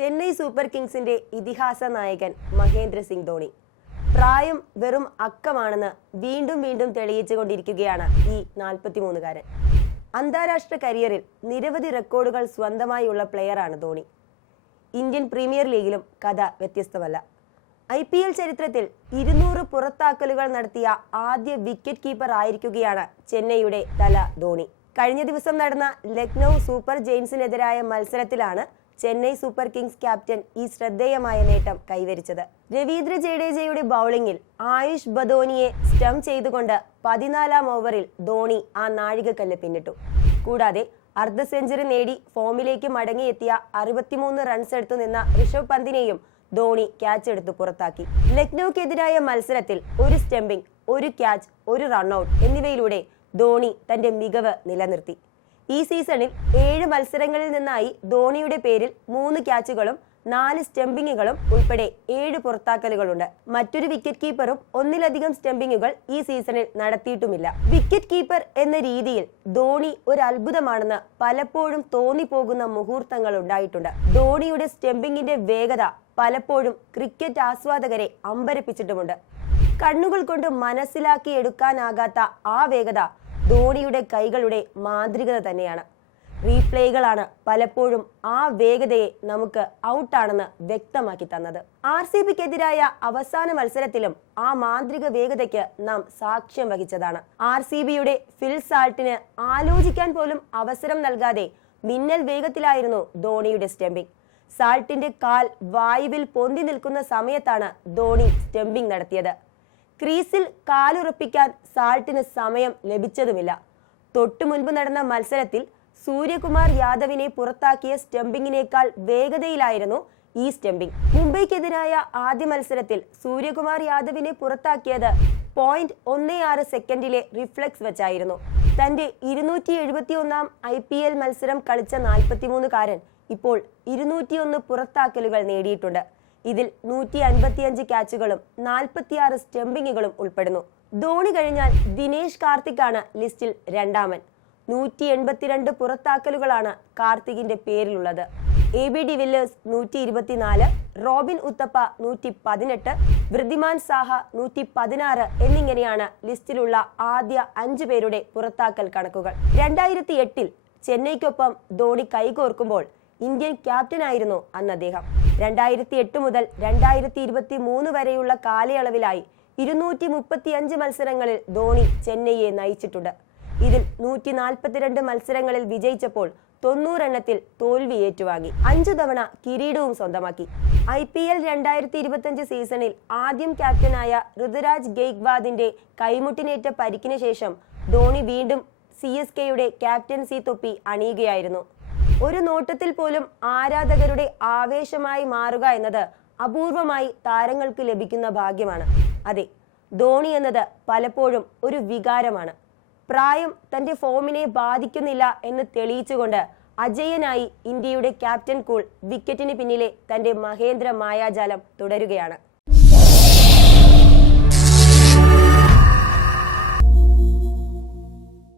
Chennai super കിങ്സിന്റെ ഇതിഹാസ നായകൻ മഹേന്ദ്ര സിംഗ് ധോണി. പ്രായം വെറും അക്കമാണെന്ന് വീണ്ടും വീണ്ടും തെളിയിച്ചുകൊണ്ടിരിക്കുകയാണ് ഈ 43-കാരൻ. അന്താരാഷ്ട്ര കരിയറിൽ നിരവധി റെക്കോർഡുകൾ സ്വന്തമായുള്ള പ്ലെയറാണ് ധോണി. ഇന്ത്യൻ പ്രീമിയർ ലീഗിലും കഥ വ്യത്യസ്തമല്ല. IPL ചരിത്രത്തിൽ 200 പുറത്താക്കലുകൾ നടത്തിയ ആദ്യ വിക്കറ്റ് കീപ്പർ ആയിരിക്കുകയാണ് ചെന്നൈയുടെ തല ധോണി. കഴിഞ്ഞ ദിവസം നടന്ന ലക്നൗ സൂപ്പർ ജെയിൻസിനെതിരായ മത്സരത്തിലാണ് ചെന്നൈ സൂപ്പർ കിങ്സ് ക്യാപ്റ്റൻ ഈ ശ്രദ്ധേയമായ നേട്ടം കൈവരിച്ചത്. രവീന്ദ്ര ജഡേജയുടെ ബൗളിംഗിൽ ആയുഷ് ബദോനിയെ സ്റ്റംപ് ചെയ്തുകൊണ്ട് 14-ാം ഓവറിൽ ധോണി ആ നാഴികക്കല്ല് പിന്നിട്ടു. കൂടാതെ അർദ്ധ സെഞ്ചുറി നേടി ഫോമിലേക്ക് മടങ്ങിയെത്തിയ 63 റൺസ് എടുത്തു നിന്ന ഋഷഭ് പന്തിനെയും ധോണി ക്യാച്ച് എടുത്ത് പുറത്താക്കി. ലക്നൌക്കെതിരായ മത്സരത്തിൽ ഒരു സ്റ്റംപിംഗ്, ഒരു ക്യാച്ച്, ഒരു റൺഔട്ട് എന്നിവയിലൂടെ ധോണി തന്റെ മികവ് നിലനിർത്തി. ഈ സീസണിൽ 7 മത്സരങ്ങളിൽ നിന്നായി ധോണിയുടെ പേരിൽ 3 ക്യാച്ചുകളും 4 സ്റ്റംപിങ്ങുകളും ഉൾപ്പെടെ 7 പുറത്താക്കലുകളുണ്ട്. മറ്റൊരു വിക്കറ്റ് കീപ്പറും ഒന്നിലധികം സ്റ്റംപിങ്ങുകൾ ഈ സീസണിൽ നടത്തിയിട്ടുമില്ല. വിക്കറ്റ് കീപ്പർ എന്ന രീതിയിൽ ധോണി ഒരു അത്ഭുതമാണെന്ന് പലപ്പോഴും തോന്നിപ്പോകുന്ന മുഹൂർത്തങ്ങൾ ഉണ്ടായിട്ടുണ്ട്. ധോണിയുടെ സ്റ്റംപിങ്ങിന്റെ വേഗത പലപ്പോഴും ക്രിക്കറ്റ് ആസ്വാദകരെ അമ്പരപ്പിച്ചിട്ടുമുണ്ട്. കണ്ണുകൾ കൊണ്ട് മനസ്സിലാക്കിയെടുക്കാനാകാത്ത ആ വേഗത ധോണിയുടെ കൈകളുടെ മാന്ത്രികത തന്നെയാണ്. റീപ്ലേകളാണ് പലപ്പോഴും ആ വേഗതയെ നമുക്ക് ഔട്ടാണെന്ന് വ്യക്തമാക്കി തന്നത്. RCBക്കെതിരായ അവസാന മത്സരത്തിലും ആ മാന്ത്രിക വേഗതയ്ക്ക് നാം സാക്ഷ്യം വഹിച്ചതാണ്. RCBയുടെ ഫിൽ സാൾട്ടിന് ആലോചിക്കാൻ പോലും അവസരം നൽകാതെ മിന്നൽ വേഗത്തിലായിരുന്നു ധോണിയുടെ സ്റ്റംപിംഗ്. സാൾട്ടിന്റെ കാൽ വായുവിൽ പൊന്തി നിൽക്കുന്ന സമയത്താണ് ധോണി സ്റ്റംപിംഗ് നടത്തിയത്. ക്രീസിൽ കാലുറപ്പിക്കാൻ സാൾട്ടിന് സമയം ലഭിച്ചതുമില്ല. തൊട്ടു മുൻപ് നടന്ന മത്സരത്തിൽ സൂര്യകുമാർ യാദവിനെ പുറത്താക്കിയ സ്റ്റംപിങ്ങിനേക്കാൾ വേഗതയിലായിരുന്നു ഈ സ്റ്റംപിംഗ്. മുംബൈക്കെതിരായ ആദ്യ മത്സരത്തിൽ സൂര്യകുമാർ യാദവിനെ പുറത്താക്കിയത് 0.16 സെക്കൻഡിലെ റിഫ്ലക്സ് വെച്ചായിരുന്നു. തന്റെ 271-ാം IPL മത്സരം കളിച്ച 43-കാരൻ ഇപ്പോൾ 201 പുറത്താക്കലുകൾ നേടിയിട്ടുണ്ട്. ഇതിൽ 155 ക്യാച്ചുകളും 46 സ്റ്റംപിങ്ങുകളും ഉൾപ്പെടുന്നു. ധോണി കഴിഞ്ഞാൽ ദിനേശ് കാർത്തിക്കാണ് ലിസ്റ്റിൽ രണ്ടാമൻ. 182 പുറത്താക്കലുകളാണ് കാർത്തികിന്റെ പേരിലുള്ളത്. AB de Villiers 124, Robin Uthappa 118, Wriddhiman Saha 116 എന്നിങ്ങനെയാണ് ലിസ്റ്റിലുള്ള ആദ്യ 5 പേരുടെ പുറത്താക്കൽ കണക്കുകൾ. 2008-ൽ ചെന്നൈക്കൊപ്പം ധോണി കൈകോർക്കുമ്പോൾ ഇന്ത്യൻ ക്യാപ്റ്റനായിരുന്നു അന്ന് അദ്ദേഹം. 2008 മുതൽ 2023 വരെയുള്ള കാലയളവിലായി 235 മത്സരങ്ങളിൽ ധോണി ചെന്നൈയെ നയിച്ചിട്ടുണ്ട്. ഇതിൽ 142 മത്സരങ്ങളിൽ വിജയിച്ചപ്പോൾ 90 എണ്ണത്തിൽ തോൽവി ഏറ്റുവാങ്ങി. 5 തവണ കിരീടവും സ്വന്തമാക്കി. IPL 2025 സീസണിൽ ആദ്യം ക്യാപ്റ്റനായ ഋതുരാജ് ഗെയ്ക്വാദിന്റെ കൈമുട്ടിനേറ്റ പരിക്കിന് ശേഷം ധോണി വീണ്ടും CSKയുടെ ക്യാപ്റ്റൻസി തൊപ്പി അണിയുകയായിരുന്നു. ഒരു നോട്ടത്തിൽ പോലും ആരാധകരുടെ ആവേശമായി മാറുക എന്നത് അപൂർവമായി താരങ്ങൾക്ക് ലഭിക്കുന്ന ഭാഗ്യമാണ്. അതെ, ധോണി എന്നത് പലപ്പോഴും ഒരു വികാരമാണ്. പ്രായം തന്റെ ഫോമിനെ ബാധിക്കുന്നില്ല എന്ന് തെളിയിച്ചുകൊണ്ട് അജയ്യനായി ഇന്ത്യയുടെ ക്യാപ്റ്റൻ കൂൾ വിക്കറ്റിന് പിന്നിലെ തന്റെ മഹേന്ദ്ര മായാജാലം തുടരുകയാണ്.